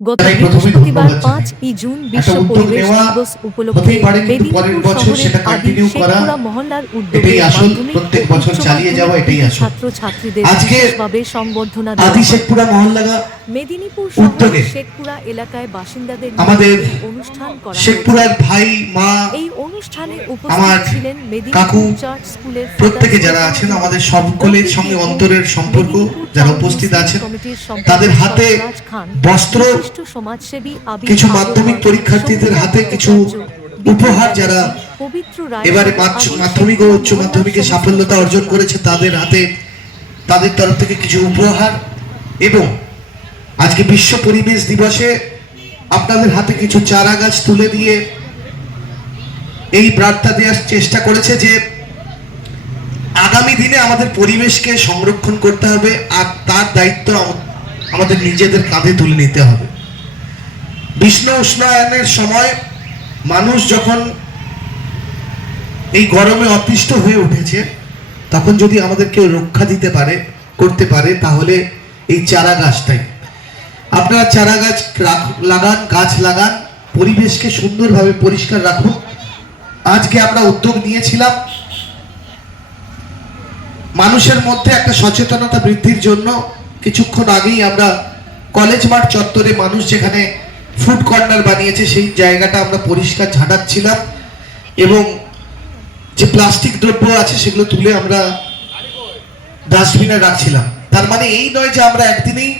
গত বৃহস্পতিবার পাঁচ ই জুন বিশ্ব পরিবেশ দিবস উপলক্ষে মেদিনীপুর শহরের আদি শেখপুরা মহল্লার উদ্যোগে প্রত্যেক বছর উচ্চ চালিয়ে যাওয়া মাধ্যমিক এটাই আসল। ছাত্র ছাত্রীদের বিশেষভাবে সংবর্ধনা আদি শেখপুরা মহল্লা মেদিনীপুর শহরের শেখপুরা এলাকায় বাসিন্দাদের আমাদের অনুষ্ঠান করা শেখপুরার ভাই মা এই অনুষ্ঠানে উপস্থিত ছিলেন কাকু, স্কুলের প্রত্যেকে যারা আছেন আমাদের সকলের সঙ্গে অন্তরের সম্পর্ক যারা উপস্থিত আছেন তাদের হাতে বস্ত্র কিছু মাধ্যমিক পরীক্ষার্থীদের হাতে কিছু উপহার যারা এবারে মাধ্যমিক ও উচ্চ মাধ্যমিকে সাফল্যতা অর্জন করেছে তাদের হাতে তাদের তরফ থেকে কিছু উপহার এবং আজকে বিশ্ব পরিবেশ দিবসে আপনাদের হাতে কিছু চারা গাছ তুলে দিয়ে এই বার্তা দেওয়ার চেষ্টা করেছে যে আগামী দিনে আমাদের পরিবেশকে সংরক্ষণ করতে হবে আর তার দায়িত্ব আমাদের নিজেদের কাঁধে তুলে নিতে হবে। বিশ্ব উষ্ণায়নের সময় মানুষ যখন এই গরমে অতিষ্ঠ হয়ে উঠেছে, তখন যদি আমাদের কেউ রক্ষা দিতে পারে, করতে পারে, তাহলে এই চারা গাছটাই আপনারা চারা গাছ লাগান গাছ লাগান, পরিবেশকে সুন্দরভাবে পরিষ্কার রাখুন। আজকে আমরা উদ্যোগ নিয়েছিলাম মানুষের মধ্যে একটা সচেতনতা বৃদ্ধির জন্য। কিছুক্ষণ আগেই আমরা কলেজ মাঠ চত্বরে মানুষ যেখানে ফুড কর্নার বানিয়েছে, সেই জায়গাটা আমরা পরিষ্কার ঝাঁটাচ্ছিলাম এবং যে প্লাস্টিক দ্রব্য আছে সেগুলো তুলে আমরা ডাস্টবিনে রাখছিলাম। তার মানে এই নয় যে আমরা একদিনেই